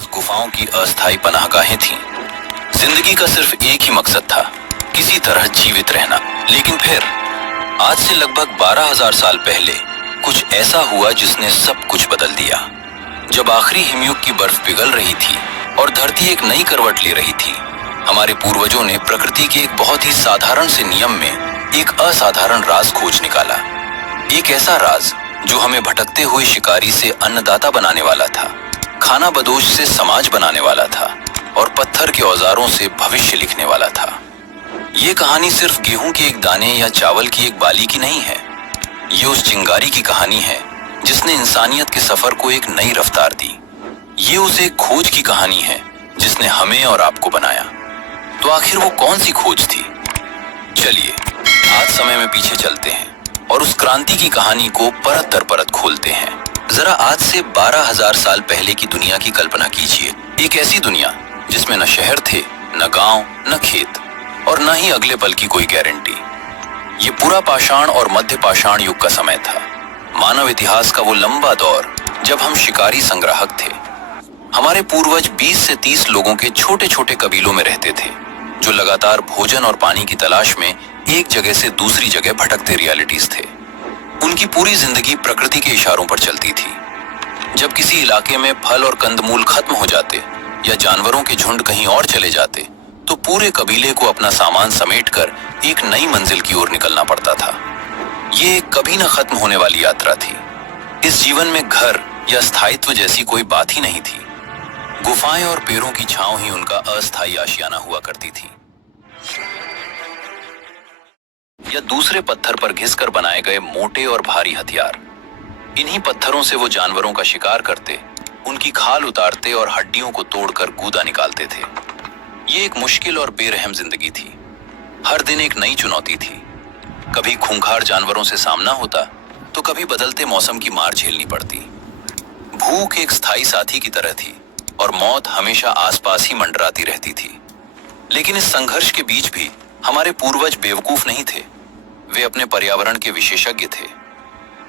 बस गुफाओं की अस्थायी पनाहगाहें थीं। जिंदगी का सिर्फ एक ही मकसद था, किसी तरह जीवित रहना। लेकिन फिर आज से लगभग 12,000 साल पहले कुछ ऐसा हुआ जिसने सब कुछ बदल दिया। जब आखिरी हिमयुग की बर्फ पिघल रही थी और धरती एक नई करवट ले रही थी, हमारे पूर्वजों ने प्रकृति के एक बहुत ही साधारण से नियम में एक असाधारण राज खोज निकाला। एक ऐसा राज जो हमें भटकते हुए शिकारी से अन्नदाता बनाने वाला था, खाना बदोश से समाज बनाने वाला था और पत्थर के औजारों से भविष्य लिखने वाला था। ये कहानी सिर्फ गेहूं के एक दाने या चावल की एक बाली की नहीं है। ये उस चिंगारी की कहानी है जिसने इंसानियत के सफर को एक नई रफ्तार दी। ये उस एक खोज की कहानी है जिसने हमें और आपको बनाया। तो आखिर वो कौन सी खोज थी? चलिए आज समय में पीछे चलते हैं और उस क्रांति की कहानी को परत दर परत खोलते हैं। जरा आज से 12,000 साल पहले की दुनिया की कल्पना कीजिए। एक ऐसी दुनिया जिसमें न शहर थे, न गांव, न खेत और न ही अगले पल की कोई गारंटी। ये पूरा पाषाण और मध्य पाषाण युग का समय था, मानव इतिहास का वो लंबा दौर जब हम शिकारी संग्राहक थे। हमारे पूर्वज 20 से 30 लोगों के छोटे छोटे कबीलों में रहते थे, जो लगातार भोजन और पानी की तलाश में एक जगह से दूसरी जगह भटकते रियलिटीज थे। उनकी पूरी जिंदगी प्रकृति के इशारों पर चलती थी। जब किसी इलाके में फल और कंदमूल खत्म हो जाते या जानवरों के झुंड कहीं और चले जाते, तो पूरे कबीले को अपना सामान समेटकर एक नई मंजिल की ओर निकलना पड़ता था। ये एक कभी न खत्म होने वाली यात्रा थी। इस जीवन में घर या स्थायित्व जैसी कोई बात ही नहीं थी। गुफाएं और पेड़ों की छांव ही उनका अस्थायी आशियाना हुआ करती थी, या दूसरे पत्थर पर घिसकर बनाए गए मोटे और भारी हथियार। इन्हीं पत्थरों से वो जानवरों का शिकार करते, उनकी खाल उतारते और हड्डियों को तोड़कर गूदा निकालते थे। ये एक मुश्किल और बेरहम जिंदगी थी। हर दिन एक नई चुनौती थी। कभी खूंखार जानवरों से सामना होता, तो कभी बदलते मौसम की मार झेलनी पड़ती। भूख एक स्थायी साथी की तरह थी और मौत हमेशा आसपास ही मंडराती रहती थी। लेकिन इस संघर्ष के बीच भी हमारे पूर्वज बेवकूफ नहीं थे। वे अपने पर्यावरण के विशेषज्ञ थे।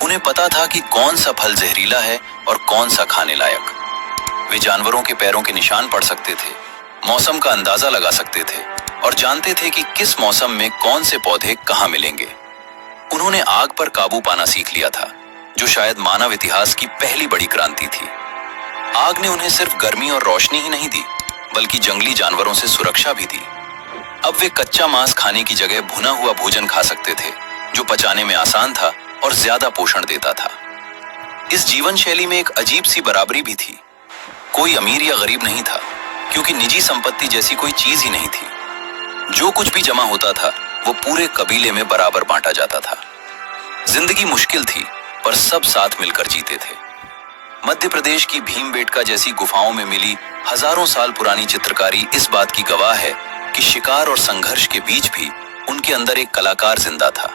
उन्हें पता था कि कौन सा फल जहरीला है और कौन सा खाने लायक। वे जानवरों के पैरों के निशान पढ़ सकते थे, मौसम का अंदाजा लगा सकते थे और जानते थे कि किस मौसम में कौन से पौधे कहाँ मिलेंगे। उन्होंने आग पर काबू पाना सीख लिया था, जो शायद मानव इतिहास की पहली बड़ी क्रांति थी। आग ने उन्हें सिर्फ गर्मी और रोशनी ही नहीं दी, बल्कि जंगली जानवरों से सुरक्षा भी दी। अब वे कच्चा मांस खाने की जगह भुना हुआ भोजन खा सकते थे, जो पचाने में आसान था और ज्यादा पोषण देता था। इस जीवन शैली में एक अजीब सी बराबरी भी थी। कोई अमीर या गरीब नहीं था, क्योंकि निजी संपत्ति जैसी कोई चीज ही नहीं थी। जो कुछ भी जमा होता था वो पूरे कबीले में बराबर बांटा जाता था। जिंदगी मुश्किल थी, पर सब साथ मिलकर जीते थे। मध्य प्रदेश की भीमबेटका जैसी गुफाओं में मिली हजारों साल पुरानी चित्रकारी इस बात की गवाह है कि शिकार और संघर्ष के बीच भी उनके अंदर एक कलाकार जिंदा था।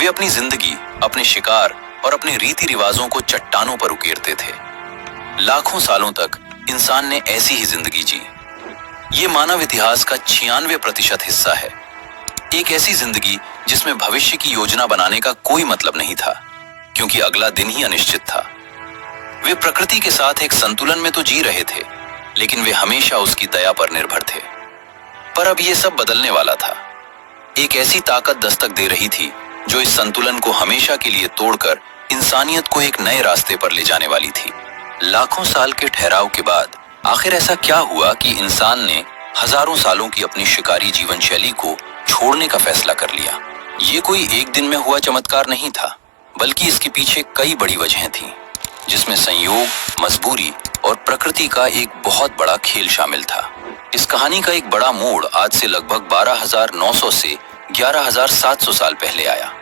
वे अपनी जिंदगी, अपने शिकार और अपने रीति रिवाजों को चट्टानों पर उकेरते थे। लाखों सालों तक इंसान ने ऐसी ही जिंदगी जी। ये मानव इतिहास का 96% हिस्सा है। एक ऐसी जिंदगी जिसमें भविष्य की योजना बनाने का कोई मतलब नहीं था, क्योंकि अगला दिन ही अनिश्चित था। वे प्रकृति के साथ एक संतुलन में तो जी रहे थे, लेकिन वे हमेशा उसकी दया पर निर्भर थे। पर अब ये सब बदलने वाला था। एक ऐसी ताकत दस्तक दे रही थी जो इस संतुलन को हमेशा के लिए तोड़कर इंसानियत को एक नए रास्ते पर ले जाने वाली थी। लाखों साल के ठहराव के बाद आखिर ऐसा क्या हुआ कि इंसान ने हजारों सालों की अपनी शिकारी जीवन शैली को छोड़ने का फैसला कर लिया? ये कोई एक दिन में हुआ चमत्कार नहीं था, बल्कि इसके पीछे कई बड़ी वजहें थीं, जिसमें संयोग, मजबूरी और प्रकृति का एक बहुत बड़ा खेल शामिल था। इस कहानी का एक बड़ा मोड़ आज से लगभग 12,900 से 11,700 साल पहले आया।